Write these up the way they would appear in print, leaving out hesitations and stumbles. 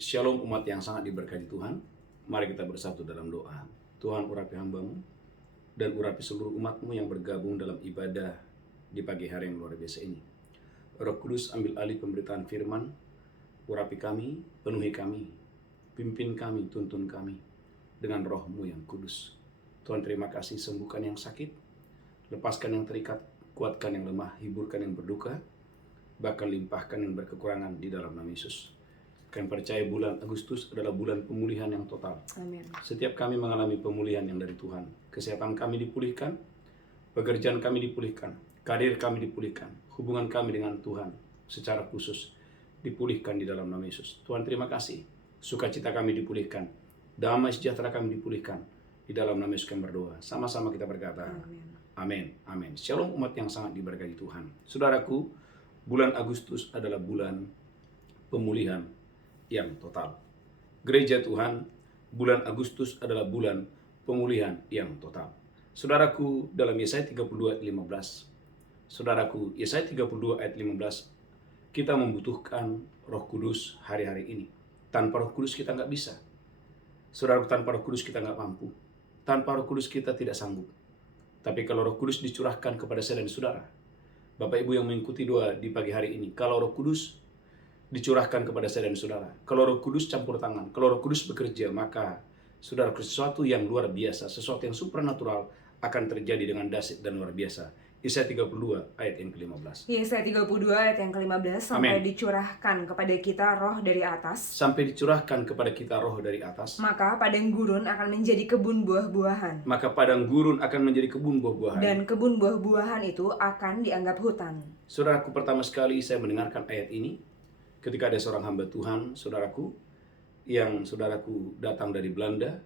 Shalom umat yang sangat diberkati Tuhan. Mari kita bersatu dalam doa. Tuhan, urapi hamba-Mu dan urapi seluruh umat-Mu yang bergabung dalam ibadah di pagi hari yang luar biasa ini. Roh Kudus, ambil alih pemberitaan firman, urapi kami, penuhi kami, pimpin kami, tuntun kami dengan Roh-Mu yang kudus. Tuhan, terima kasih, sembuhkan yang sakit, lepaskan yang terikat, kuatkan yang lemah, hiburkan yang berduka, bahkan limpahkan yang berkekurangan di dalam nama Yesus. Kami percaya bulan Agustus adalah bulan pemulihan yang total. Amin. Setiap kami mengalami pemulihan yang dari Tuhan. Kesehatan kami dipulihkan, pekerjaan kami dipulihkan, karir kami dipulihkan, hubungan kami dengan Tuhan secara khusus dipulihkan di dalam nama Yesus. Tuhan, terima kasih. Sukacita kami dipulihkan, damai sejahtera kami dipulihkan di dalam nama Yesus kami berdoa. Sama-sama kita berkata, amin. Amin. Shalom umat yang sangat diberkati Tuhan. Saudaraku, bulan Agustus adalah bulan pemulihan yang total. Gereja Tuhan, bulan Agustus adalah bulan pemulihan yang total. Saudaraku, dalam Yesaya 32 ayat 15, saudaraku, Yesaya 32 ayat 15, kita membutuhkan Roh Kudus hari-hari ini. Tanpa Roh Kudus kita nggak bisa. Saudaraku, tanpa Roh Kudus kita nggak mampu. Tanpa Roh Kudus kita tidak sanggup. Tapi kalau Roh Kudus dicurahkan kepada saya dan saudara, Bapak Ibu yang mengikuti doa di pagi hari ini, kalau Roh Kudus dicurahkan kepada saya dan saudara, kalau Roh Kudus campur tangan, kalau Roh Kudus bekerja, maka saudara, sesuatu yang luar biasa, sesuatu yang supernatural akan terjadi dengan dahsyat dan luar biasa. Yesaya 32 ayat yang ke-15. Yesaya 32 ayat yang ke-15, sampai Amin. dicurahkan kepada kita roh dari atas. Sampai dicurahkan kepada kita roh dari atas. Maka padang gurun akan menjadi kebun buah-buahan. Maka padang gurun akan menjadi kebun buah-buahan. Dan kebun buah-buahan itu akan dianggap hutan. Saudaraku, pertama sekali saya mendengarkan ayat ini ketika ada seorang hamba Tuhan, saudaraku, yang saudaraku datang dari Belanda,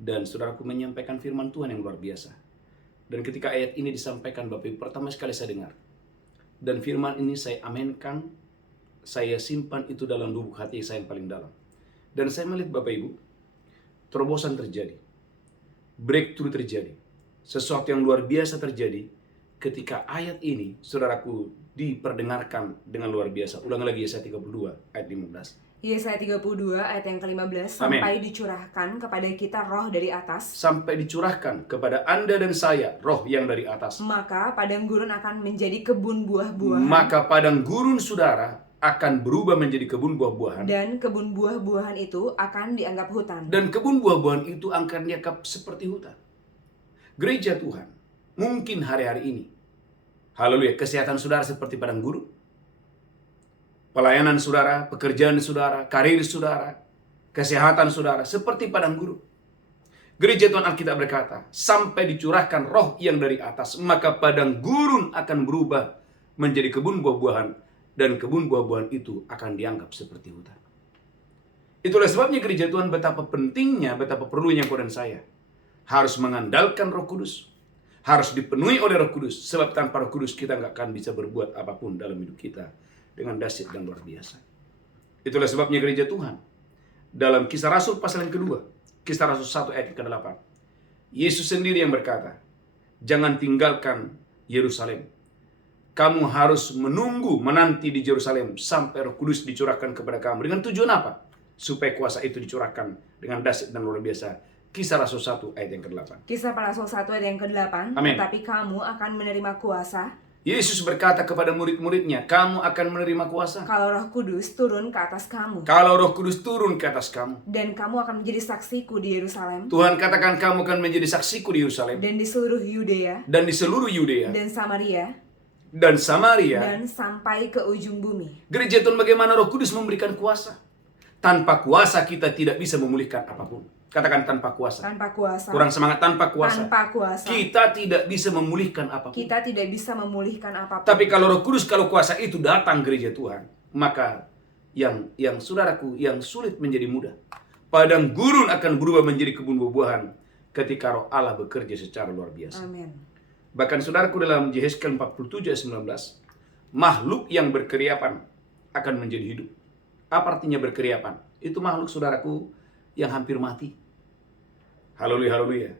dan saudaraku menyampaikan firman Tuhan yang luar biasa. Dan ketika ayat ini disampaikan, Bapak Ibu, pertama sekali saya dengar. Dan firman ini saya amenkan, saya simpan itu dalam lubuk hati saya yang paling dalam. Dan saya melihat, Bapak Ibu, terobosan terjadi. Breakthrough terjadi. Sesuatu yang luar biasa terjadi ketika ayat ini, saudaraku, diperdengarkan dengan luar biasa. Ulang lagi Yesaya 32 ayat 15. Yesaya 32 ayat yang ke-15, Amin. sampai dicurahkan kepada kita roh dari atas. Sampai dicurahkan kepada Anda dan saya roh yang dari atas. Maka padang gurun akan menjadi kebun buah-buahan. Maka padang gurun saudara akan berubah menjadi kebun buah-buahan. Dan kebun buah-buahan itu akan dianggap hutan. Dan kebun buah-buahan itu akan dianggap seperti hutan. Gereja Tuhan, mungkin hari-hari ini, haleluya, kesehatan saudara seperti padang gurun. Pelayanan saudara, pekerjaan saudara, karir saudara, kesehatan saudara seperti padang gurun. Gereja Tuhan, Alkitab berkata, sampai dicurahkan roh yang dari atas, maka padang gurun akan berubah menjadi kebun buah-buahan, dan kebun buah-buahan itu akan dianggap seperti hutan. Itulah sebabnya gereja Tuhan, betapa pentingnya, betapa perlunya kau dan saya harus mengandalkan Roh Kudus, harus dipenuhi oleh Roh Kudus, sebab tanpa Roh Kudus kita nggak akan bisa berbuat apapun dalam hidup kita dengan dahsyat dan luar biasa. Itulah sebabnya gereja Tuhan, dalam Kisah Rasul pasal yang kedua, Kisah Rasul 1 ayat ke-8, Yesus sendiri yang berkata, jangan tinggalkan Yerusalem. Kamu harus menanti di Yerusalem sampai Roh Kudus dicurahkan kepada kamu. Dengan tujuan apa? Supaya kuasa itu dicurahkan dengan dahsyat dan luar biasa. Kisah Rasul 1 ayat yang ke-8. Kisah Rasul 1 ayat yang ke-8, Amin. tetapi kamu akan menerima kuasa Yesus berkata kepada murid-muridnya, kamu akan menerima kuasa kalau Roh Kudus turun ke atas kamu. kalau Roh Kudus turun ke atas kamu. Dan kamu akan menjadi saksiku di Yerusalem. Tuhan katakan kamu akan menjadi saksiku di Yerusalem Dan di seluruh Yudea. dan di seluruh Yudea Dan Samaria. dan Samaria. Dan sampai ke ujung bumi. Gereja Tuhan, bagaimana Roh Kudus memberikan kuasa? Tanpa kuasa kita tidak bisa memulihkan apapun. Katakan tanpa kuasa. Tanpa kuasa. Kurang semangat, tanpa kuasa. Tanpa kuasa. Kita tidak bisa memulihkan apapun. Kita tidak bisa memulihkan apapun. Tapi kalau Roh Kudus, kalau kuasa itu datang gereja Tuhan, maka yang saudaraku, yang sulit menjadi mudah. Padang gurun akan berubah menjadi kebun buah-buahan ketika Roh Allah bekerja secara luar biasa. Amin. Bahkan saudaraku, dalam Yehezkiel 47 ayat 19, makhluk yang berkeriapan akan menjadi hidup. Apa artinya berkeriapan? Itu makhluk saudaraku yang hampir mati. Haleluya, haleluya.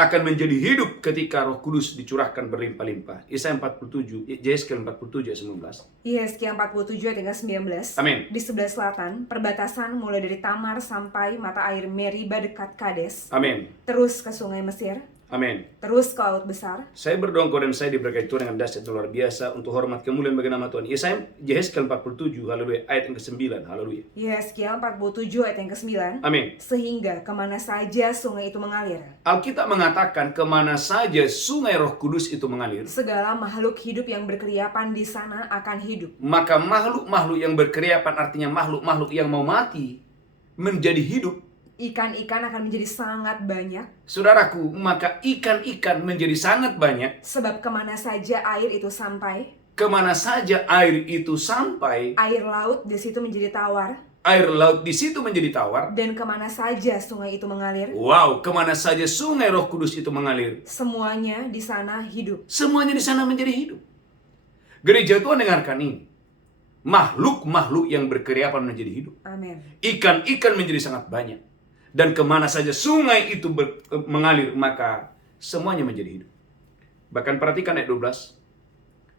akan menjadi hidup ketika Roh Kudus dicurahkan berlimpah-limpah. Yesaya 47, Yesaya 47 ayat 19. Yesaya 47 ayat yang ke-19. Amin. Di sebelah selatan, perbatasan mulai dari Tamar sampai mata air Meriba dekat Kades. Amin. Terus ke sungai Mesir. Amin. Terus ke laut besar. Saya berdoa engkau dan saya diberkati Tuhan dengan dahsyat dan luar biasa untuk hormat kemuliaan bagi nama Tuhan. Yesaya 47, haleluya, ayat yang ke-9, haleluya. Yesaya 47 ayat yang ke-9. Amin. Sehingga kemana saja sungai itu mengalir, Alkitab mengatakan kemana saja sungai Roh Kudus itu mengalir, segala makhluk hidup yang berkeriapan di sana akan hidup. maka makhluk-makhluk yang berkeriapan, artinya makhluk-makhluk yang mau mati, menjadi hidup. Ikan-ikan akan menjadi sangat banyak, Saudaraku, maka ikan-ikan menjadi sangat banyak. sebab kemana saja air itu sampai, Kemana saja air itu sampai, air laut di situ menjadi tawar, air laut di situ menjadi tawar. dan kemana saja sungai itu mengalir, Wow, kemana saja sungai Roh Kudus itu mengalir, semuanya di sana hidup. semuanya di sana menjadi hidup. Gereja Tuhan, dengarkan ini. Makhluk-makhluk yang berkeriapan menjadi hidup. Amin. Ikan-ikan menjadi sangat banyak. Dan kemana saja sungai itu mengalir, maka semuanya menjadi hidup. Bahkan perhatikan ayat 12.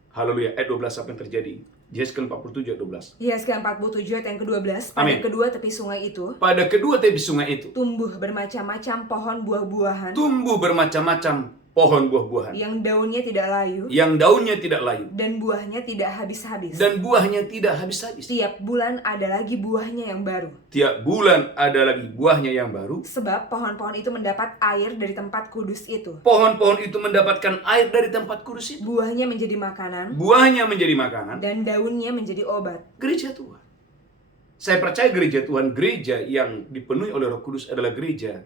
Haleluya, ayat 12 apa yang terjadi? Yesaya 47 ayat 12. Yesaya 47 ayat yang ke-12. Pada Amin. kedua tepi sungai itu Pada kedua tepi sungai itu, tumbuh bermacam-macam pohon buah-buahan, tumbuh bermacam-macam pohon buah-buahan. yang daunnya tidak layu, Yang daunnya tidak layu. dan buahnya tidak habis-habis. Dan buahnya tidak habis-habis. Tiap bulan ada lagi buahnya yang baru. Tiap bulan ada lagi buahnya yang baru. Sebab pohon-pohon itu mendapat air dari tempat kudus itu. Pohon-pohon itu mendapatkan air dari tempat kudus itu. Buahnya menjadi makanan, Buahnya menjadi makanan. dan daunnya menjadi obat. Gereja Tuhan. Saya percaya gereja Tuhan, gereja yang dipenuhi oleh Roh Kudus adalah gereja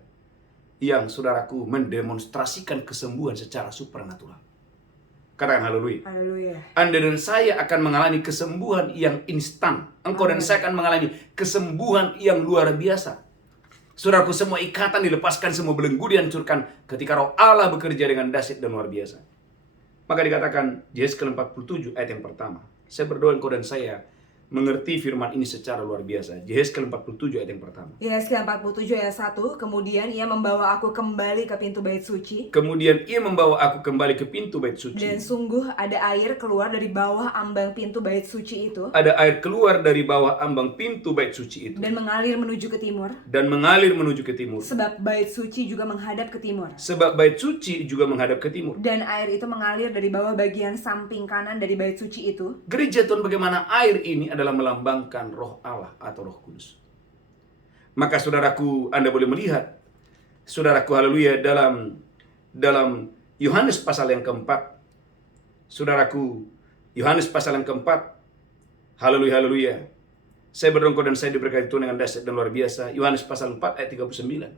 yang, saudaraku, mendemonstrasikan kesembuhan secara supernatural. Katakan haleluya. Haleluya. Anda dan saya akan mengalami kesembuhan yang instan. Engkau dan Amin. saya akan mengalami kesembuhan yang luar biasa. Saudaraku, semua ikatan dilepaskan, semua belenggu dihancurkan ketika Roh Allah bekerja dengan dahsyat dan luar biasa. Maka dikatakan Yesaya 47 ayat yang pertama. Saya berdoa engkau dan saya mengerti firman ini secara luar biasa. Yesaya 47 ayat yang pertama. Yesaya 47 ayat 1. Kemudian ia membawa aku kembali ke pintu bait suci. Kemudian ia membawa aku kembali ke pintu bait suci. Dan sungguh ada air keluar dari bawah ambang pintu bait suci itu, Ada air keluar dari bawah ambang pintu bait suci itu. dan mengalir menuju ke timur. Dan mengalir menuju ke timur. Sebab bait suci juga menghadap ke timur. Sebab bait suci juga menghadap ke timur. Dan air itu mengalir dari bawah bagian samping kanan dari bait suci itu. Gereja Tuhan, bagaimana air ini adalah melambangkan Roh Allah atau Roh Kudus. Maka saudaraku, Anda boleh melihat, saudaraku, haleluya, dalam Yohanes pasal yang keempat, saudaraku, Yohanes pasal yang keempat, haleluya, haleluya. Saya berdoa dan saya diberkati Tuhan dengan dahsyat dan luar biasa. Yohanes pasal 4 ayat 39.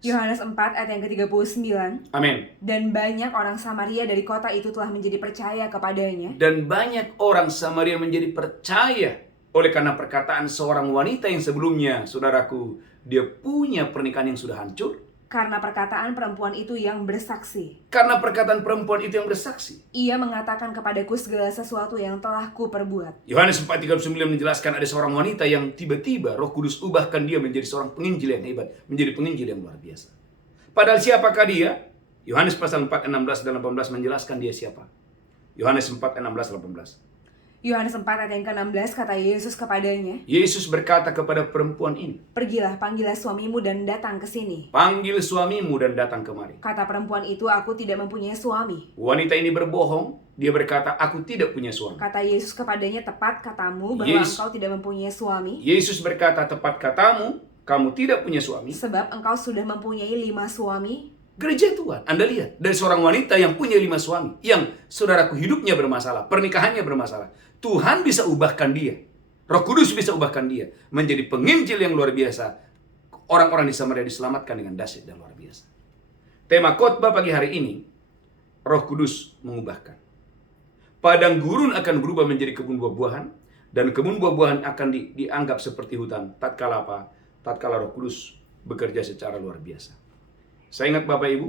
Yohanes 4 ayat yang ke-39. Amin. Dan banyak orang Samaria dari kota itu telah menjadi percaya kepadanya. Dan banyak orang Samaria menjadi percaya oleh karena perkataan seorang wanita yang sebelumnya, saudaraku, dia punya pernikahan yang sudah hancur. Karena perkataan perempuan itu yang bersaksi. Karena perkataan perempuan itu yang bersaksi. Ia mengatakan kepadaku segala sesuatu yang telah kuperbuat. Yohanes 4:39 menjelaskan ada seorang wanita yang tiba-tiba Roh Kudus ubahkan dia menjadi seorang penginjil yang hebat, menjadi penginjil yang luar biasa. Padahal siapakah dia? Yohanes pasal 4 16 dan 18 menjelaskan dia siapa. Yohanes 4 16 18. Yohanes 4 ayat yang ke-16 kata Yesus kepadanya, Yesus berkata kepada perempuan ini, "Pergilah, panggillah suamimu dan datang ke sini." panggil suamimu dan datang kemari. Kata perempuan itu, "Aku tidak mempunyai suami." Wanita ini berbohong. Dia berkata, aku tidak punya suami. Kata Yesus kepadanya, "Tepat katamu bahwa engkau tidak mempunyai suami, Yesus berkata, tepat katamu, kamu tidak punya suami. sebab engkau sudah mempunyai 5 suami." Gereja Tuhan, Anda lihat, dari seorang wanita yang punya 5 suami, yang saudaraku hidupnya bermasalah, pernikahannya bermasalah, Tuhan bisa ubahkan dia. Roh Kudus bisa ubahkan dia menjadi penginjil yang luar biasa. Orang-orang di Samaria diselamatkan dengan dahsyat dan luar biasa. Tema khotbah pagi hari ini, Roh Kudus mengubahkan. Padang gurun akan berubah menjadi kebun buah-buahan, dan kebun buah-buahan akan dianggap seperti hutan tatkala apa? Tatkala Roh Kudus bekerja secara luar biasa. Saya ingat Bapak Ibu,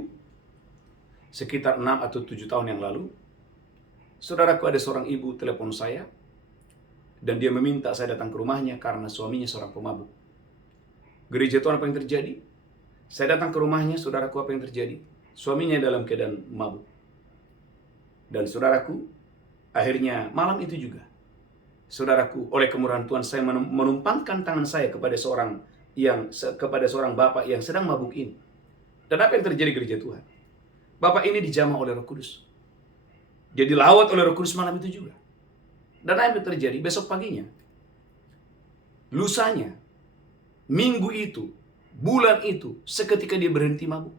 sekitar 6 atau 7 tahun yang lalu, saudaraku, ada seorang ibu telepon saya, dan dia meminta saya datang ke rumahnya karena suaminya seorang pemabuk. Gereja Tuhan, apa yang terjadi? Saya datang ke rumahnya, saudaraku, apa yang terjadi? suaminya dalam keadaan mabuk. Dan saudaraku, akhirnya malam itu juga, saudaraku, oleh kemurahan Tuhan saya menumpangkan tangan saya kepada seorang bapak yang sedang mabuk ini. Dan apa yang terjadi gereja Tuhan? Bapak ini dijamah oleh Roh Kudus. Dia dilawat oleh Roh Kudus malam itu juga. Dan apa yang terjadi? Besok paginya, lusanya, minggu itu, bulan itu, seketika dia berhenti mabuk.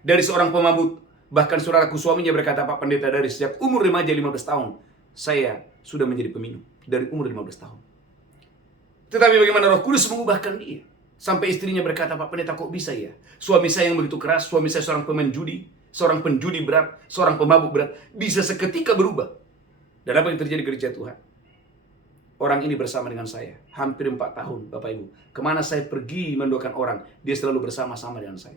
Dari seorang pemabuk, bahkan saudaraku, suaminya berkata, Pak Pendeta, dari sejak umur remaja 15 tahun, saya sudah menjadi peminum. Dari umur 15 tahun. Tetapi bagaimana Roh Kudus mengubahkan dia? Sampai istrinya berkata, Pak Pendeta, kok bisa ya? Suami saya yang begitu keras, suami saya seorang pemain judi, seorang penjudi berat, seorang pemabuk berat, bisa seketika berubah. Dan apa yang terjadi gereja Tuhan? Orang ini bersama dengan saya hampir 4 tahun, Bapak Ibu. Kemana saya pergi mendoakan orang, dia selalu bersama-sama dengan saya.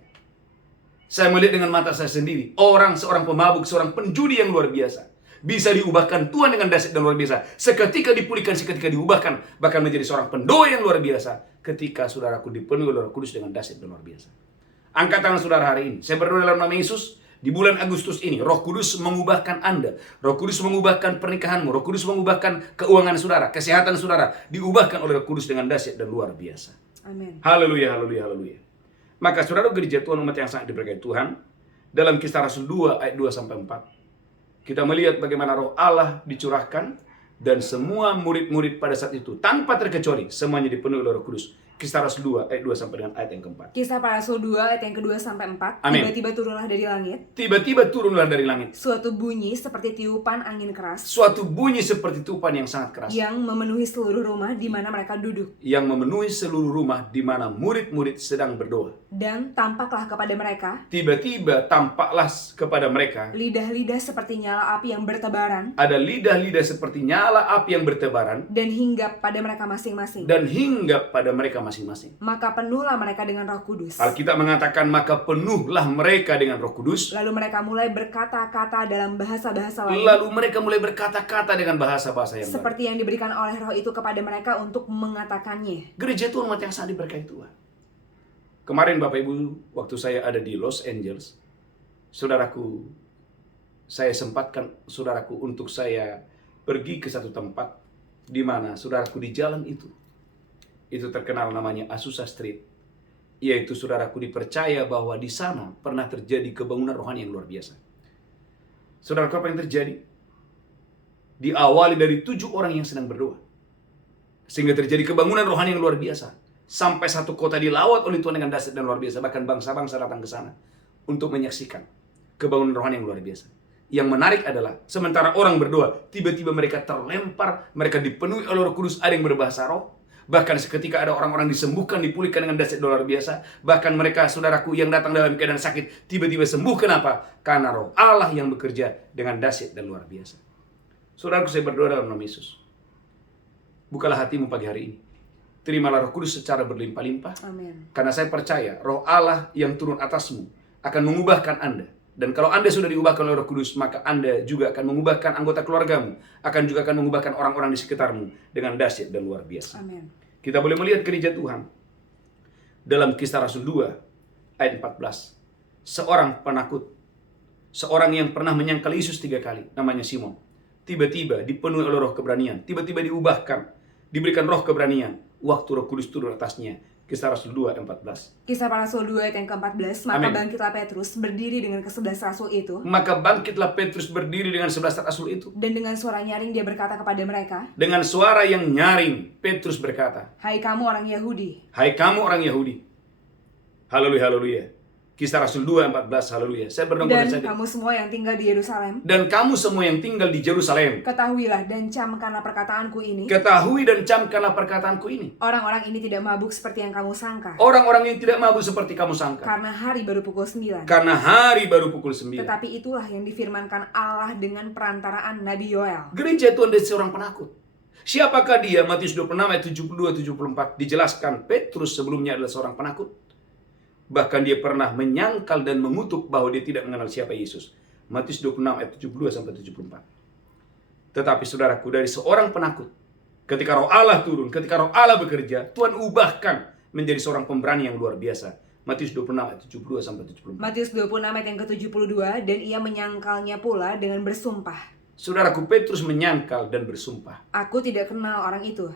Saya melihat dengan mata saya sendiri, seorang pemabuk, seorang penjudi yang luar biasa, bisa diubahkan Tuhan dengan dahsyat dan luar biasa. Seketika dipulihkan, seketika diubahkan, bahkan menjadi seorang pendoa yang luar biasa. Ketika saudaraku dipenuhi oleh Roh Kudus dengan dahsyat dan luar biasa. Angkat tangan saudara hari ini. Saya berdoa dalam nama Yesus. Di bulan Agustus ini, Roh Kudus mengubahkan Anda. Roh Kudus mengubahkan pernikahanmu. Roh Kudus mengubahkan keuangan saudara, kesehatan saudara. Diubahkan oleh Roh Kudus dengan dahsyat dan luar biasa. Amin. Haleluya, haleluya, haleluya. Maka saudara gereja Tuhan, umat yang sangat diberkati Tuhan, dalam Kisah Rasul 2 ayat 2-4, kita melihat bagaimana Roh Allah dicurahkan dan semua murid-murid pada saat itu tanpa terkecuali semuanya dipenuhi oleh Roh Kudus. Kisah Rasul 2 ayat 2 sampai dengan ayat yang keempat. Kisah para Rasul 2 ayat yang kedua sampai 4. Amin. Tiba-tiba turunlah dari langit. Tiba-tiba turunlah dari langit. Suatu bunyi seperti tiupan angin keras. Suatu bunyi seperti tiupan yang sangat keras. Yang memenuhi seluruh rumah di mana mereka duduk. Yang memenuhi seluruh rumah di mana murid-murid sedang berdoa. Dan tampaklah kepada mereka. Tiba-tiba tampaklah kepada mereka. Lidah-lidah seperti nyala api yang bertebaran. Ada lidah-lidah seperti nyala api yang bertebaran. Dan hinggap pada mereka masing-masing. Maka penuhlah mereka dengan Roh Kudus. Alkitab mengatakan maka penuhlah mereka dengan Roh Kudus. Lalu mereka mulai berkata-kata dalam bahasa-bahasa lain. Lalu mereka mulai berkata-kata dengan bahasa-bahasa yang seperti yang diberikan oleh Roh itu kepada mereka untuk mengatakannya. Gereja Tuhan, umat yang sangat diberkati Tuhan. Kemarin Bapak Ibu, waktu saya ada di Los Angeles, saudaraku, saya sempatkan saudaraku untuk saya pergi ke satu tempat di mana saudaraku di jalan itu terkenal namanya Azusa Street, yaitu saudaraku dipercaya bahwa di sana pernah terjadi kebangunan rohani yang luar biasa. Saudaraku, apa yang terjadi? Diawali dari 7 orang yang sedang berdoa, sehingga terjadi kebangunan rohani yang luar biasa. Sampai satu kota dilawat oleh Tuhan dengan dahsyat dan luar biasa. Bahkan bangsa-bangsa datang ke sana untuk menyaksikan kebangunan rohani yang luar biasa. Yang menarik adalah sementara orang berdoa, tiba-tiba mereka terlempar, mereka dipenuhi oleh Roh Kudus, ada yang berbahasa roh. Bahkan seketika ada orang-orang disembuhkan, dipulihkan dengan dahsyat luar biasa. Bahkan mereka, saudaraku, yang datang dalam keadaan sakit, tiba-tiba sembuh. Kenapa? Karena Roh Allah yang bekerja dengan dahsyat dan luar biasa. Saudaraku, saya berdoa dalam nama Yesus. Bukalah hatimu pagi hari ini. Terimalah Roh Kudus secara berlimpah-limpah. Amin. Karena saya percaya Roh Allah yang turun atasmu akan mengubahkan Anda. Dan kalau Anda sudah diubahkan oleh Roh Kudus, maka Anda juga akan mengubahkan anggota keluargamu, akan mengubahkan orang-orang di sekitarmu dengan dahsyat dan luar biasa. Amin. Kita boleh melihat gereja Tuhan dalam Kisah Rasul 2 ayat 14. Seorang penakut, seorang yang pernah menyangkal Yesus 3 kali, namanya Simon, tiba-tiba dipenuhi oleh roh keberanian, tiba-tiba diubahkan, diberikan roh keberanian, waktu Roh Kudus turun atasnya. Kisah Rasul 2 ayat 14. Kisah para Rasul 2 ayat yang ke-14. Maka bangkitlah Petrus berdiri dengan ke-11 rasul itu. Maka bangkitlah Petrus berdiri dengan 11 rasul itu. Dan dengan suara nyaring dia berkata kepada mereka. Dengan suara yang nyaring Petrus berkata, Hai kamu orang Yahudi. Hai kamu orang Yahudi. Haleluya, haleluya. Kisah Rasul 2 ayat 14. Haleluya. Saya berdoa dan kamu semua yang tinggal di Yerusalem. Dan kamu semua yang tinggal di Yerusalem. Ketahuilah dan camkanlah perkataanku ini. Ketahui dan camkanlah perkataanku ini. Orang-orang ini tidak mabuk seperti yang kamu sangka. Orang-orang yang tidak mabuk seperti kamu sangka. Karena hari baru pukul 9. Karena hari baru pukul 9. Tetapi itulah yang difirmankan Allah dengan perantaraan Nabi Yoel. Gereja Tuhan dari seorang penakut. Siapakah dia? Matius 26 ayat 72-74 dijelaskan Petrus sebelumnya adalah seorang penakut. Bahkan dia pernah menyangkal dan mengutuk bahwa dia tidak mengenal siapa Yesus. Matius 26 ayat 72-74. Tetapi saudaraku, dari seorang penakut, ketika Roh Allah turun, ketika Roh Allah bekerja, Tuhan ubahkan menjadi seorang pemberani yang luar biasa. Matius 26 ayat 72 sampai 74. Matius 26 ayat yang ke-72, dan ia menyangkalnya pula dengan bersumpah. Saudaraku, Petrus menyangkal dan bersumpah. Aku tidak kenal orang itu.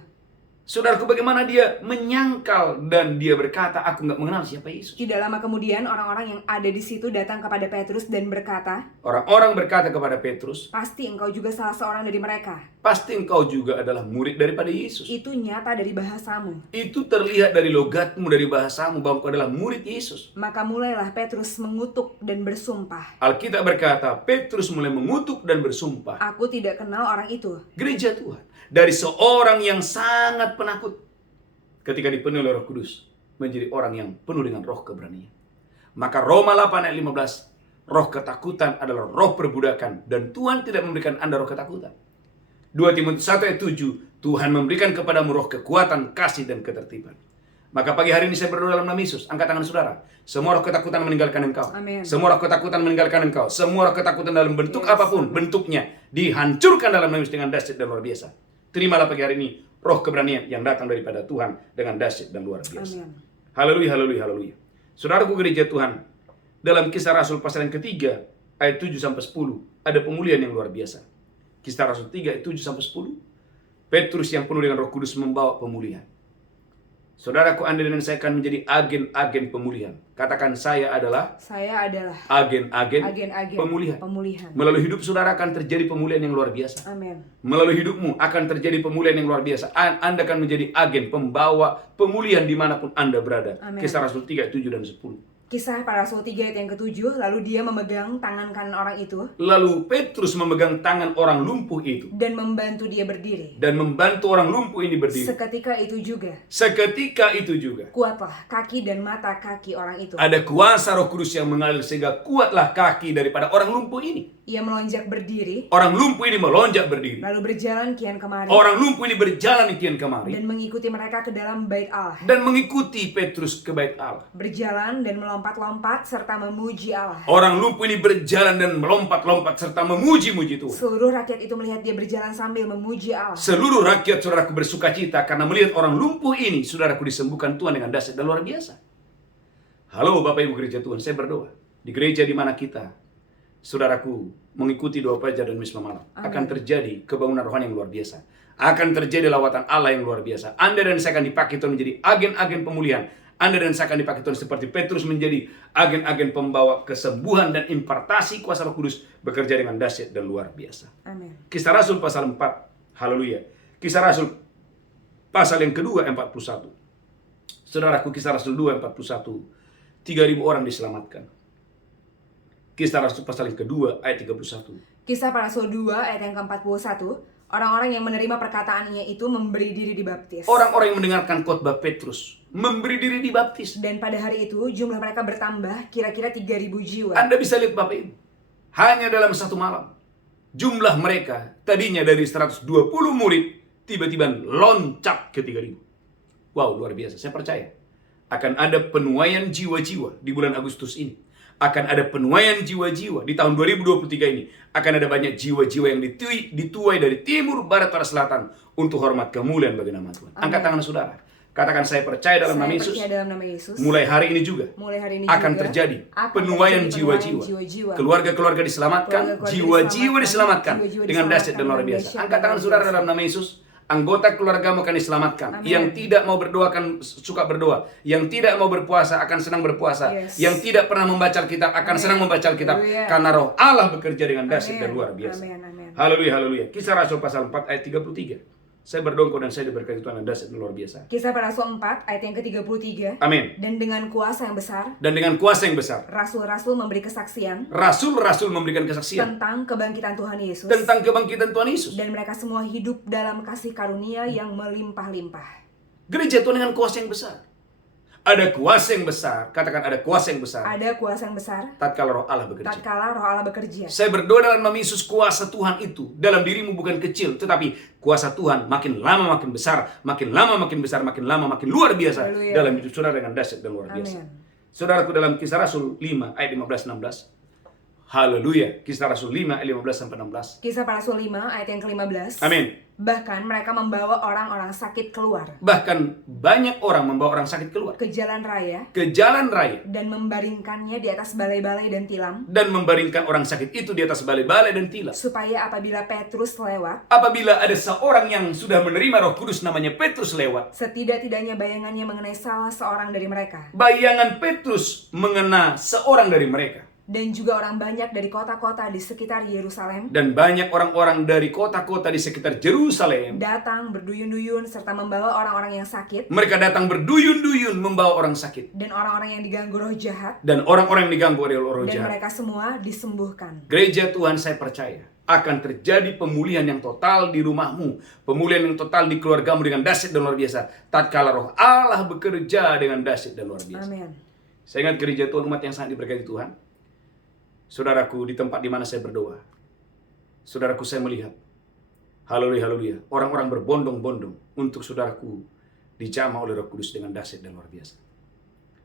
Saudaraku, bagaimana dia menyangkal dan dia berkata, aku nggak mengenal siapa Yesus. Tidak lama kemudian orang-orang yang ada di situ datang kepada Petrus dan berkata, Orang-orang berkata kepada Petrus, pasti engkau juga salah seorang dari mereka. pasti engkau juga adalah murid daripada Yesus. Itu nyata dari bahasamu. Itu terlihat dari logatmu, dari bahasamu bahwa engkau adalah murid Yesus. Maka mulailah Petrus mengutuk dan bersumpah. Alkitab berkata, Petrus mulai mengutuk dan bersumpah. Aku tidak kenal orang itu. Gereja Tuhan, dari seorang yang sangat penakut, ketika dipenuhi oleh Roh Kudus, menjadi orang yang penuh dengan roh keberanian. Maka Roma 8 ayat 15, roh ketakutan adalah roh perbudakan, dan Tuhan tidak memberikan Anda roh ketakutan. 2 Timotius 1 ayat 7, Tuhan memberikan kepadamu roh kekuatan, kasih, dan ketertiban. Maka pagi hari ini saya berdoa dalam nama Yesus. Angkat tangan saudara. Semua roh ketakutan meninggalkan engkau. Amin. Semua roh ketakutan meninggalkan engkau. Semua roh ketakutan dalam bentuk apapun, bentuknya, dihancurkan dalam nama Yesus dengan dahsyat dan luar biasa. Terimalah pagi hari ini roh keberanian yang datang daripada Tuhan dengan dahsyat dan luar biasa. Amin. Haleluya, haleluya, haleluya. Saudaraku gereja Tuhan, dalam Kisah Rasul pasal yang ketiga, ayat 7 sampai 10, ada pemulihan yang luar biasa. Kisah Rasul 3 ayat 7 sampai 10, Petrus yang penuh dengan Roh Kudus membawa pemulihan. Saudaraku, Anda dan saya akan menjadi agen-agen pemulihan. Katakan, saya adalah agen-agen pemulihan. Melalui hidup saudara akan terjadi pemulihan yang luar biasa. Amin. Melalui hidupmu akan terjadi pemulihan yang luar biasa. Anda akan menjadi agen pembawa pemulihan dimanapun Anda berada. Amin. Kisah Rasul 3, 7 dan 10. Kisah para Rasul 3 ayat yang ke-7, lalu dia memegang tangan kanan orang itu Lalu Petrus memegang tangan orang lumpuh itu dan membantu dia berdiri. dan membantu orang lumpuh ini berdiri. Seketika itu juga Kuatlah kaki dan mata kaki orang itu. ada kuasa Roh Kudus yang mengalir sehingga kuatlah kaki daripada orang lumpuh ini. Ia melonjak berdiri, Orang lumpuh ini melonjak berdiri. lalu berjalan kian kemari Orang lumpuh ini berjalan kian kemari dan mengikuti mereka ke dalam bait Allah. dan mengikuti Petrus ke bait Allah. Berjalan dan melompat-lompat serta memuji Allah. Orang lumpuh ini berjalan dan melompat-lompat serta memuji-muji Tuhan. Seluruh rakyat itu melihat dia berjalan sambil memuji Allah. Seluruh rakyat saudaraku bersuka cita karena melihat orang lumpuh ini saudaraku disembuhkan Tuhan dengan dahsyat dan luar biasa. Halo Bapak Ibu gereja Tuhan, saya berdoa di gereja di mana kita saudaraku mengikuti doa fajar dan misma malam, akan terjadi kebangunan rohani yang luar biasa. Akan terjadi lawatan Allah yang luar biasa. Anda dan saya akan dipakai Tuhan menjadi agen-agen pemulihan. Anda dan saya akan dipakai Tuhan seperti Petrus menjadi agen-agen pembawa kesembuhan dan impartasi kuasa Roh Kudus bekerja dengan dahsyat dan luar biasa. Amin. Kisah Rasul pasal 4. Haleluya. Kisah Rasul pasal yang kedua 41. Saudaraku, Kisah Rasul 2 41. 3.000 orang diselamatkan. Kisah Rasul pasal yang kedua ayat 31. Kisah para Rasul 2 ayat yang ke-41. Orang-orang yang menerima perkataannya itu memberi diri dibaptis. Orang-orang yang mendengarkan khotbah Petrus memberi diri dibaptis. Dan pada hari itu jumlah mereka bertambah kira-kira 3.000 jiwa. Anda bisa lihat Bapak Ibu, hanya dalam satu malam jumlah mereka tadinya dari 120 murid tiba-tiba loncat ke 3.000. Wow, luar biasa. Saya percaya akan ada penuaian jiwa-jiwa di bulan Agustus ini. Akan ada penuaian jiwa-jiwa di tahun 2023 ini. Akan ada banyak jiwa-jiwa yang dituai dari timur, barat, utara, selatan untuk hormat kemuliaan bagi nama Tuhan. Angkat tangan saudara. Katakan, saya percaya dalam nama Yesus. Mulai hari ini juga akan terjadi penuaian jiwa-jiwa. Keluarga-keluarga diselamatkan, jiwa-jiwa diselamatkan dengan dahsyat dan luar biasa. Angkat tangan saudara dalam nama Yesus. Anggota keluargamu akan diselamatkan. Amin. Yang tidak mau berdoa akan suka berdoa. Yang tidak mau berpuasa akan senang berpuasa. Yes. Yang tidak pernah membaca Alkitab akan senang membaca Alkitab. Karena roh Allah bekerja dengan dahsyat dan luar biasa. Haleluya, haleluya. Kisah Rasul pasal 4 ayat 33. Saya berdoa dan saya diberkati Tuhan dan dahsyat dan luar biasa. Kisah para Rasul 4 ayat yang ke-33. Amin. Dan dengan kuasa yang besar. Rasul-rasul memberi kesaksian. Rasul-rasul memberikan kesaksian. Tentang kebangkitan Tuhan Yesus. Dan mereka semua hidup dalam kasih karunia yang melimpah-limpah. Gereja Tuhan dengan kuasa yang besar. Ada kuasa yang besar. Katakan, ada kuasa yang besar. Ada kuasa yang besar. Tatkala roh Allah bekerja. Saya berdoa dalam nama Yesus, kuasa Tuhan itu dalam dirimu bukan kecil, tetapi kuasa Tuhan makin lama makin besar, makin lama makin besar, makin lama makin luar biasa. Haleluya. Dalam hidup saudara dengan dahsyat dan luar biasa. Amen. Saudaraku, dalam Kisah Rasul 5 ayat 15-16. Haleluya. Kisah Rasul 5 ayat 15-16. Kisah para Rasul 5 ayat yang ke-15. Amin. Bahkan mereka membawa orang-orang sakit keluar. Bahkan banyak orang membawa orang sakit keluar Ke jalan raya. ke jalan raya Dan membaringkannya di atas balai-balai dan tilam. dan membaringkan orang sakit itu di atas balai-balai dan tilam. Supaya apabila Petrus lewat, Apabila ada seorang yang sudah menerima Roh Kudus namanya Petrus lewat, setidak-tidaknya bayangannya mengenai salah seorang dari mereka. bayangan Petrus mengena seorang dari mereka. Dan juga orang banyak dari kota-kota di sekitar Yerusalem Dan banyak orang-orang dari kota-kota di sekitar Yerusalem datang berduyun-duyun serta membawa orang-orang yang sakit mereka datang berduyun-duyun membawa orang sakit dan orang-orang yang diganggu roh jahat, dan orang-orang yang diganggu oleh roh dan jahat. mereka semua disembuhkan. Gereja Tuhan, saya percaya akan terjadi pemulihan yang total di rumahmu, pemulihan yang total di keluargamu dengan dahsyat dan luar biasa tatkala Roh Allah bekerja dengan dahsyat dan luar biasa. Amin. Saya ingat gereja Tuhan, umat yang sangat diberkati Tuhan. Saudaraku, di tempat di mana saya berdoa, saudaraku, saya melihat, haleluya, haleluya, orang-orang berbondong-bondong untuk saudaraku dijamah oleh Roh Kudus dengan dahsyat dan luar biasa.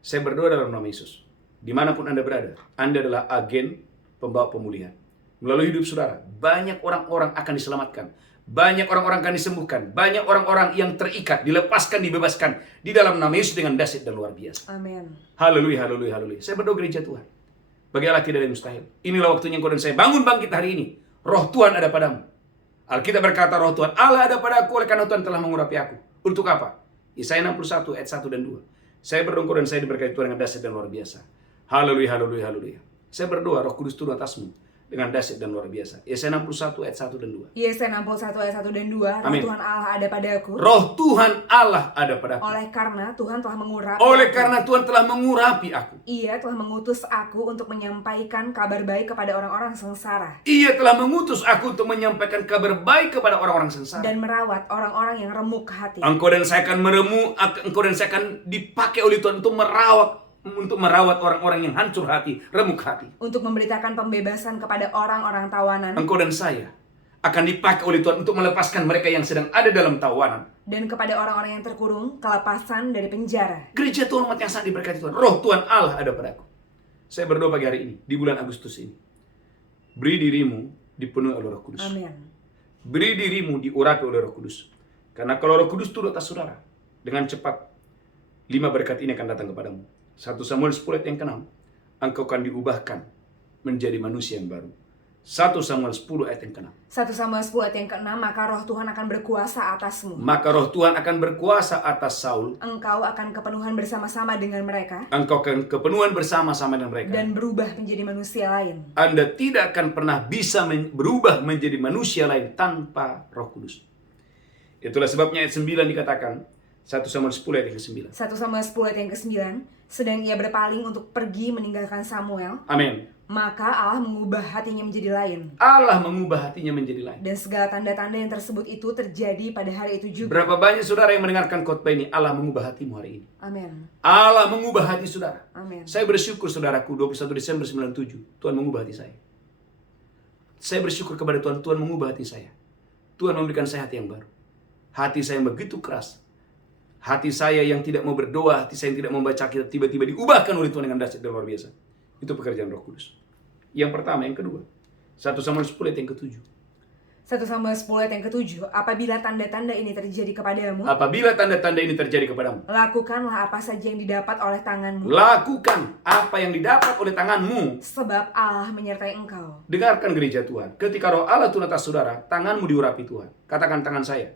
Saya berdoa dalam nama Yesus, dimanapun Anda berada, Anda adalah agen pembawa pemulihan. Melalui hidup saudara, banyak orang-orang akan diselamatkan, banyak orang-orang akan disembuhkan, banyak orang-orang yang terikat, dilepaskan, dibebaskan di dalam nama Yesus dengan dahsyat dan luar biasa. Amin. Haleluya, haleluya, haleluya. Saya berdoa gereja Tuhan, bagi Allah tidak ada yang mustahil. Inilah waktunya engkau dan saya bangun bangkit hari ini. Roh Tuhan ada padamu. Alkitab berkata Roh Tuhan Allah ada padaku oleh karena Tuhan telah mengurapi aku. Untuk apa? Yesaya 61 ayat 1 dan 2. Saya berdoa engkau dan saya diberkati Tuhan dengan dahsyat dan luar biasa. Haleluya, haleluya, haleluya. Saya berdoa Roh Kudus turun atasmu dengan dahsyat dan luar biasa. Yesaya 61 ayat 1 dan 2. Yesaya 61 ayat 1 dan 2. Roh Amin. Tuhan Allah ada padaku. Roh Tuhan Allah ada padaku. Oleh karena Tuhan telah mengurapi Oleh aku. karena Tuhan telah mengurapi aku. Ia telah mengutus aku untuk menyampaikan kabar baik kepada orang-orang sengsara. Ia telah mengutus aku untuk menyampaikan kabar baik kepada orang-orang sengsara. Dan merawat orang-orang yang remuk hati. Engkau dan saya akan engkau dan saya akan dipakai oleh Tuhan untuk merawat orang-orang yang hancur hati, remuk hati. Untuk memberitakan pembebasan kepada orang-orang tawanan. Engkau dan saya akan dipakai oleh Tuhan untuk melepaskan mereka yang sedang ada dalam tawanan. Dan kepada orang-orang yang terkurung, kelepasan dari penjara. Gereja Tuhan, umat yang sangat diberkati Tuhan. Roh Tuhan Allah ada padaku. Saya berdoa pagi hari ini, di bulan Agustus ini. Beri dirimu dipenuhi oleh Roh Kudus. Amin. Beri dirimu diurapi oleh Roh Kudus. Karena kalau Roh Kudus turun atas saudara, dengan cepat 5 berkat ini akan datang kepadamu. 1 Samuel 10 ayat yang ke-6, engkau akan diubahkan menjadi manusia yang baru. 1 Samuel 10 ayat yang ke-6. 1 Samuel 10 ayat yang ke-6, maka roh Tuhan akan berkuasa atasmu. Maka Roh Tuhan akan berkuasa atas Saul. Engkau akan kepenuhan bersama-sama dengan mereka. Engkau akan kepenuhan bersama-sama dengan mereka. Dan berubah menjadi manusia lain. Anda tidak akan pernah bisa berubah menjadi manusia lain tanpa Roh Kudus. Itulah sebabnya ayat 9 dikatakan, 1 Samuel 10 ayat yang ke-9. 1 Samuel 10 ayat yang ke-9, sedang ia berpaling untuk pergi meninggalkan Samuel, Amin. maka Allah mengubah hatinya menjadi lain. Allah mengubah hatinya menjadi lain. Dan segala tanda-tanda yang tersebut itu terjadi pada hari itu juga. Berapa banyak saudara yang mendengarkan khotbah ini, Allah mengubah hatimu hari ini. Amin. Allah mengubah hati saudara. Amin. Saya bersyukur saudaraku, 21 Desember 97, Tuhan mengubah hati saya. Saya bersyukur kepada Tuhan, Tuhan mengubah hati saya. Tuhan memberikan saya hati yang baru. Hati saya yang begitu keras. Hati saya yang tidak mau berdoa, hati saya yang tidak mau membaca kitab, tiba-tiba diubahkan oleh Tuhan dengan dahsyat dan luar biasa. Itu pekerjaan Roh Kudus. Yang pertama, yang kedua. 1 Samuel 10 ayat yang ke-7. 1 Samuel 10 ayat yang ke-7, apabila tanda-tanda ini terjadi kepadamu, Apabila tanda-tanda ini terjadi kepadamu, lakukanlah apa saja yang didapat oleh tanganmu, lakukan apa yang didapat oleh tanganmu. sebab Allah menyertai engkau. Dengarkan gereja Tuhan. Ketika Roh Allah turun atas saudara, tanganmu diurapi Tuhan. Katakan tangan saya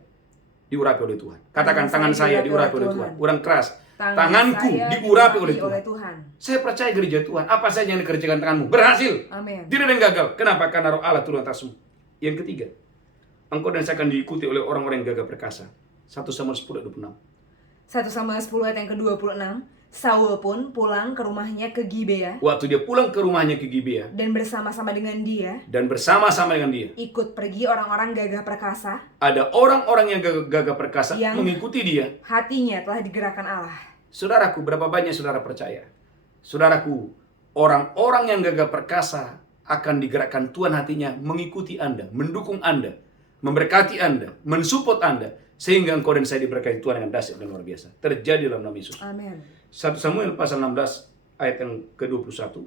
diurapi oleh Tuhan. Katakan tangan saya diurapi oleh Tuhan. Kurang keras. Tanganku diurapi oleh Tuhan. Saya percaya gereja Tuhan. Apa saja yang dikerjakan tanganmu berhasil. Amin. Tidak ada yang gagal. Kenapa? Karena Roh Allah turun atasmu. Yang ketiga, engkau dan saya akan diikuti oleh orang-orang yang gagah perkasa. 1 Samuel 10 ayat 26. 1 Samuel 10 ayat yang ke-26, Saul pun pulang ke rumahnya ke Gibea. Waktu dia pulang ke rumahnya ke Gibea, Dan bersama-sama dengan dia, ikut pergi orang-orang gagah perkasa. ada orang-orang yang gagah perkasa Yang mengikuti dia. hatinya telah digerakkan Allah. Saudaraku, berapa banyak saudara percaya? Saudaraku, orang-orang yang gagah perkasa akan digerakkan Tuhan hatinya mengikuti Anda, mendukung Anda, memberkati Anda, mensupport Anda, sehingga engkau dan saya diberkati Tuhan dengan dahsyat dan luar biasa. Terjadi dalam nama Yesus. Amin. 1 Samuel pasal 16 ayat yang ke-21.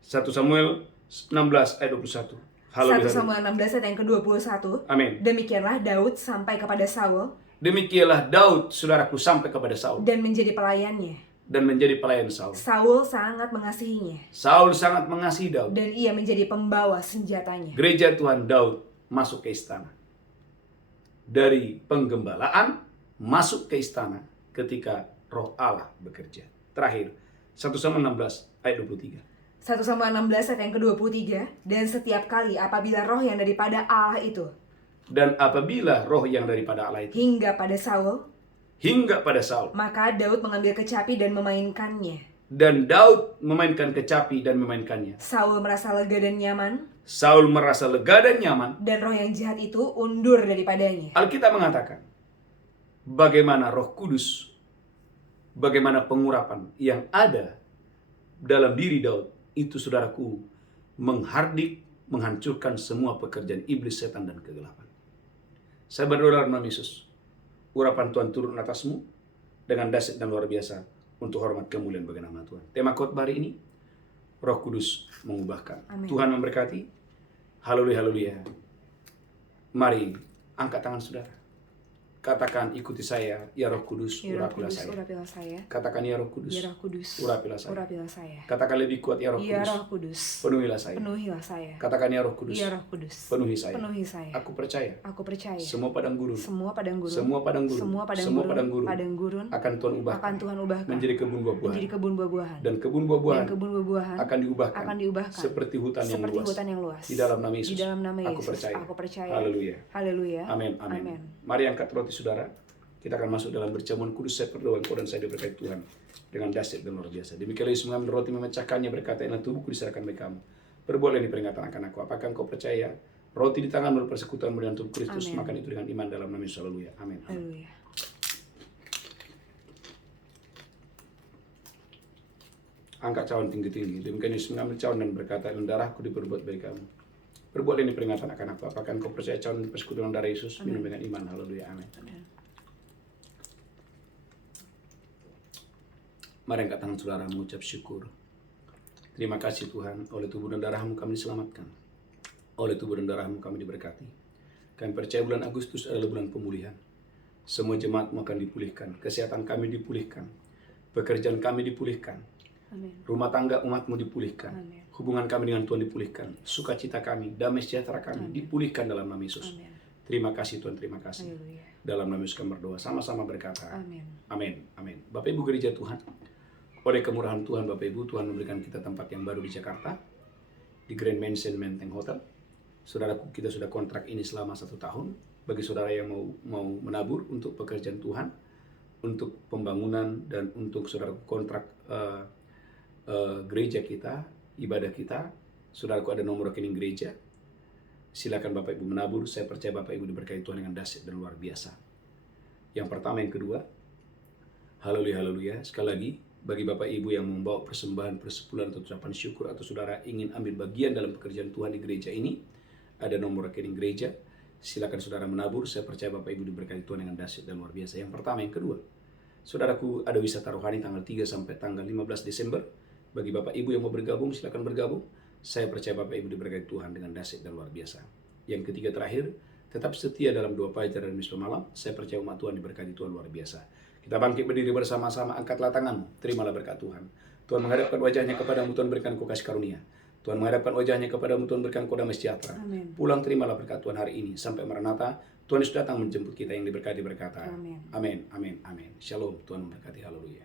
1 Samuel 16 ayat 21. 1 Haleluya. Samuel 16 ayat yang ke-21. Amin. Demikianlah Daud sampai kepada Saul Demikianlah Daud, saudaraku, sampai kepada Saul dan menjadi pelayannya. dan menjadi pelayan Saul. Saul sangat mengasihinya Saul sangat mengasihi Daud. dan ia menjadi pembawa senjatanya. Gereja Tuhan, Daud masuk ke istana. Dari penggembalaan masuk ke istana ketika Roh Allah bekerja. Terakhir, 1 Samuel 16 ayat 23. 1 Samuel 16 ayat yang ke-23. Dan setiap kali apabila roh yang daripada Allah itu Dan apabila roh yang daripada Allah itu hingga pada Saul, maka Daud mengambil kecapi dan memainkannya. dan Daud memainkan kecapi dan memainkannya. Saul merasa lega dan nyaman, Saul merasa lega dan nyaman. dan roh yang jahat itu undur daripadanya. Alkitab mengatakan bagaimana Roh Kudus, bagaimana pengurapan yang ada dalam diri Daud itu, saudaraku, menghardik, menghancurkan semua pekerjaan iblis, setan, dan kegelapan. Saya berdoa dalam nama Yesus, urapan Tuhan turun atasmu dengan dahsyat dan luar biasa untuk hormat kemuliaan bagi nama Tuhan. Tema khotbah hari ini, Roh Kudus mengubahkan. Amin. Tuhan memberkati. Haleluya, haleluya. Mari angkat tangan saudara. Katakan, ikuti saya, ya Roh Kudus, Ya Roh urapilah Kudus, saya. urapilah saya. Katakan, ya Roh Kudus, Ya Roh Kudus, urapilah saya. urapilah saya. Katakan lebih kuat, ya Roh Ya Kudus, Roh Kudus, penuhilah saya. penuhilah saya. Katakan, ya Roh Kudus, Ya Roh Kudus, penuhi saya. penuhi saya. Aku percaya Aku percaya semua padang gurun, semua padang gurun, semua padang gurun, semua padang semua gurun, padang gurun padang gurun akan Tuhan ubahkan akan Tuhan ubahkan menjadi kebun buah-buahan. menjadi kebun buah-buahan. Dan kebun Dan buah-buahan kebun buah-buahan akan diubahkan akan diubahkan seperti hutan yang seperti luas. hutan yang luas. Di dalam nama Yesus. Di dalam nama Aku Yesus. percaya. Aku percaya. Haleluya. Haleluya. Amin, amin. Amin. Mari angkat roti saudara. Kita akan masuk dalam berjamuan kudus. Saya berdoa engkau dan saya diberkati Tuhan dengan dahsyat dan luar biasa. Demikianlah Yesus mengambil roti, memecahkannya, berkata, inilah tubuhku diserahkan bagi kamu. Perbuatlah ini peringatan akan aku. Apakah engkau percaya roti di tangan merupakan persekutuan dengan tubuh Kristus? Amin. Makan itu dengan iman dalam nama Yesus. Haleluya. Amin. Amin. Haleluya. Angkat cawan tinggi-tinggi. Demikian Yesus mengambil cawan dan berkata, ini darahku diperbuat bagi kamu. Perbuatlah ini peringatan akan aku. Apakah engkau percaya cawan ini persekutuan darah Yesus? Minum dengan iman. Haleluya. Amin. Amin. Mari angkat tangan saudara mengucap syukur. Terima kasih Tuhan, oleh tubuh dan darahmu kami diselamatkan. Oleh tubuh dan darahmu kami diberkati. Kami percaya bulan Agustus adalah bulan pemulihan. Semua jemaatmu akan dipulihkan. Kesehatan kami dipulihkan. Pekerjaan kami dipulihkan. Amin. Rumah tangga umatmu dipulihkan. Amin. Hubungan kami dengan Tuhan dipulihkan. Sukacita kami, damai sejahtera kami dipulihkan dalam nama Yesus. Amin. Terima kasih Tuhan, terima kasih. Haleluya. Dalam nama Yesus kami berdoa. Sama-sama berkata. Amin. Amin. Amin. Bapak Ibu gereja Tuhan, oleh kemurahan Tuhan Bapak Ibu, Tuhan memberikan kita tempat yang baru di Jakarta, di Grand Mansion Menteng Hotel. Saudaraku, kita sudah kontrak ini selama 1 tahun. Bagi saudara yang mau menabur untuk pekerjaan Tuhan, untuk pembangunan dan untuk saudara kontrak gereja kita, ibadah kita, saudaraku ada nomor rekening gereja. Silakan Bapak Ibu menabur. Saya percaya Bapak Ibu diberkati Tuhan dengan dahsyat dan luar biasa. Yang pertama, yang kedua, haleluya, haleluya. Sekali lagi, bagi Bapak Ibu yang membawa persembahan, persepuluhan atau ucapan syukur, atau saudara ingin ambil bagian dalam pekerjaan Tuhan di gereja ini, ada nomor rekening gereja. Silakan saudara menabur. Saya percaya Bapak Ibu diberkati Tuhan dengan dahsyat dan luar biasa. Yang pertama, yang kedua, saudaraku, ada wisata rohani tanggal 3 sampai tanggal 15 Desember. Bagi Bapak Ibu yang mau bergabung, silakan bergabung. Saya percaya Bapak Ibu diberkati Tuhan dengan dahsyat dan luar biasa. Yang ketiga terakhir, tetap setia dalam doa fajar dan misa malam. Saya percaya umat Tuhan diberkati Tuhan luar biasa. Kita bangkit berdiri bersama-sama, angkatlah tanganmu, terimalah berkat Tuhan. Tuhan menghadapkan wajahnya kepadamu, Tuhan berikan kau kasih karunia. Tuhan menghadapkan wajahnya kepadamu, Tuhan berikan kau damai sejahtera. Amin. Pulang terimalah berkat Tuhan hari ini. Sampai Maranatha, Tuhan Yesus datang menjemput kita yang diberkati berkata. Amin. Amin, amin, amin. Shalom, Tuhan memberkati, haleluya.